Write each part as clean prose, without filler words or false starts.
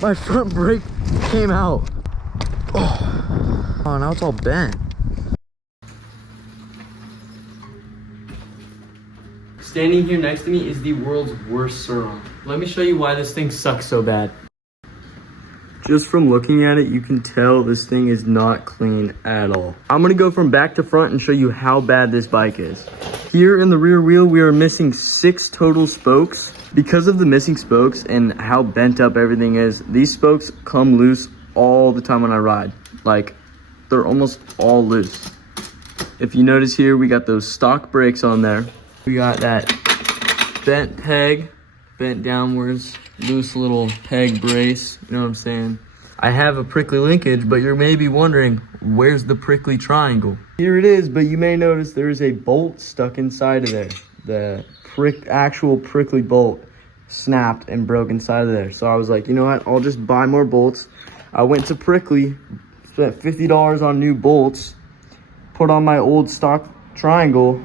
My front brake came out. Oh, now it's all bent. Standing here next to me is the world's worst Sur-Ron. Let me show you why this thing sucks so bad. Just from looking at it, you can tell this thing is not clean at all. I'm gonna go from back to front and show you how bad this bike is. Here in the rear wheel, we are missing 6 total spokes. Because of the missing spokes and how bent up everything is, these spokes come loose all the time when I ride. Like, they're almost all loose. If you notice here, we got those stock brakes on there. We got that bent peg, bent downwards, loose little peg brace, you know what I'm saying? I have a prickly linkage, but you're maybe wondering, where's the prickly triangle? Here it is, but you may notice there is a bolt stuck inside of there. The actual prickly bolt snapped and broke inside of there. So I was like, you know what? I'll just buy more bolts. I went to Prickly, spent $50 on new bolts, put on my old stock triangle.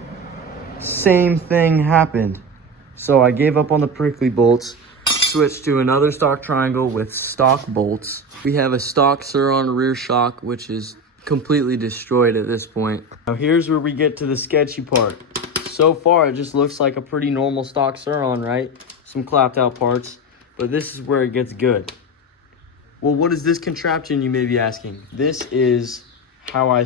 Same thing happened. So I gave up on the prickly bolts, switched to another stock triangle with stock bolts. We have a stock Sur-Ron rear shock, which is completely destroyed at this point. Now here's where we get to the sketchy part. So far, it just looks like a pretty normal stock Sur-Ron, right? Some clapped out parts, but this is where it gets good. Well, what is this contraption, you may be asking? This is how I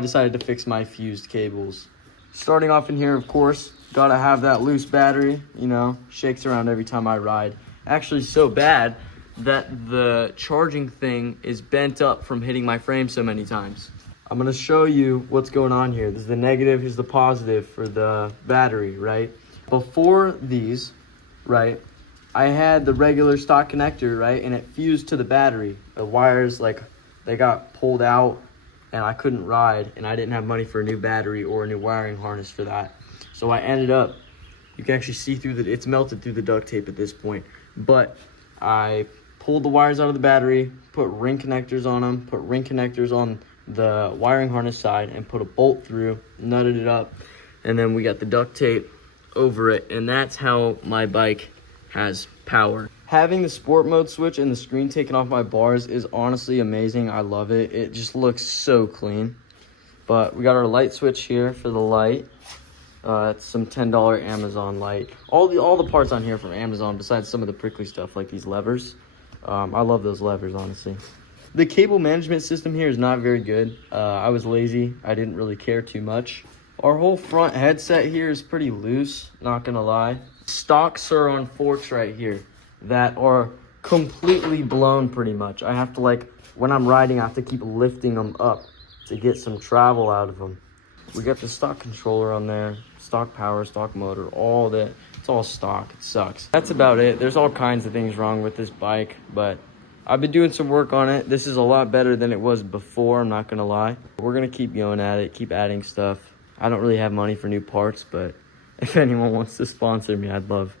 decided to fix my fused cables. Starting off in here, of course, gotta have that loose battery, you know, shakes around every time I ride. Actually so bad that the charging thing is bent up from hitting my frame so many times. I'm gonna show you what's going on here. This is the negative, here's the positive for the battery, right? Before these, right, I had the regular stock connector, right, and it fused to the battery. The wires, like, they got pulled out and I couldn't ride, and I didn't have money for a new battery or a new wiring harness for that. So I ended up, you can actually see through it's melted through the duct tape at this point, but I pulled the wires out of the battery, put ring connectors on them, put ring connectors on the wiring harness side, and put a bolt through, nutted it up, and then we got the duct tape over it, and that's how my bike has power. Having the sport mode switch and the screen taken off my bars is honestly amazing. I love it. It just looks so clean. But we got our light switch here for the light. It's some $10 Amazon light. All the parts on here from Amazon, besides some of the prickly stuff like these levers. I love those levers, honestly. The cable management system here is not very good. I was lazy. I didn't really care too much. Our whole front headset here is pretty loose, not gonna lie. Stock Sur-Ron forks right here that are completely blown pretty much. I have to, like, when I'm riding, I have to keep lifting them up to get some travel out of them. We got the stock controller on there, stock power, stock motor, all that. It's all stock. It sucks. That's about it. There's all kinds of things wrong with this bike, but I've been doing some work on it. This is a lot better than it was before, I'm not gonna lie. We're gonna keep going at it, keep adding stuff. I don't really have money for new parts, but if anyone wants to sponsor me, I'd love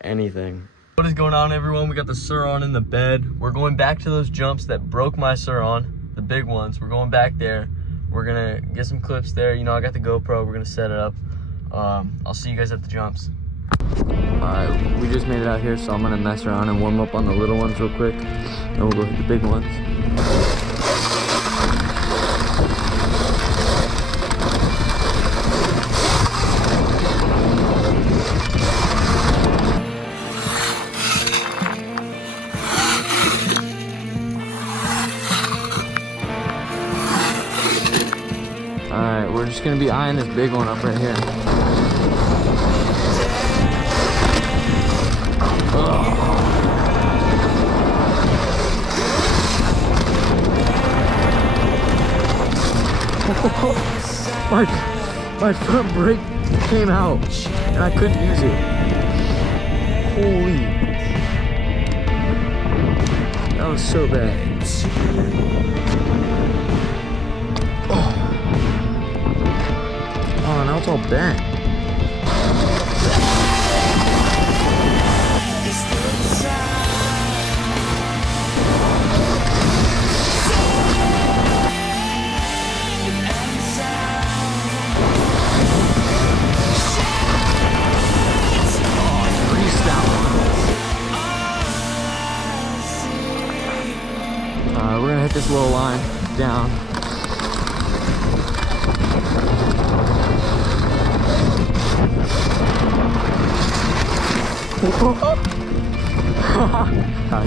anything. What is going on, everyone? We got the Sur-Ron in the bed. We're going back to those jumps that broke my Sur-Ron, the big ones. We're going back there. We're gonna get some clips there. You know, I got the GoPro. We're gonna set it up. I'll see you guys at the jumps. Alright, we just made it out here, so I'm gonna mess around and warm up on the little ones real quick. Then we'll go hit the big ones. Alright, we're just gonna be eyeing this big one up right here. My front brake came out and I couldn't use it. Holy. That was so bad. Oh, now it's all bent. hit this little line down.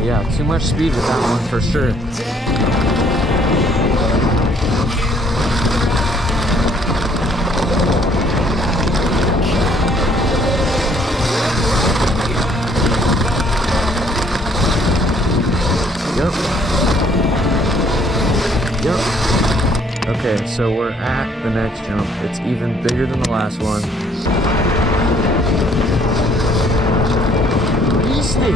Yeah, too much speed with that one for sure. Yep. Okay, so we're at the next jump. It's even bigger than the last one. Beastie!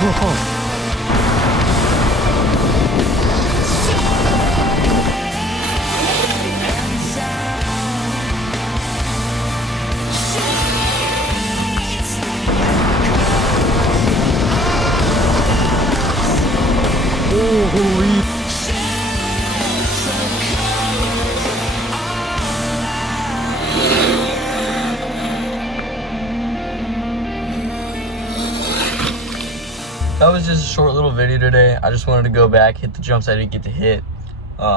Whoa. Holy. That was just a short little video today. I just wanted to go back, hit the jumps I didn't get to hit.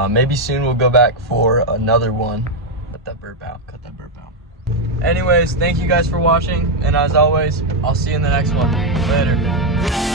Maybe soon we'll go back for another one. Cut that burp out, cut that burp out. Anyways, thank you guys for watching, and as always, I'll see you in the next one. Later.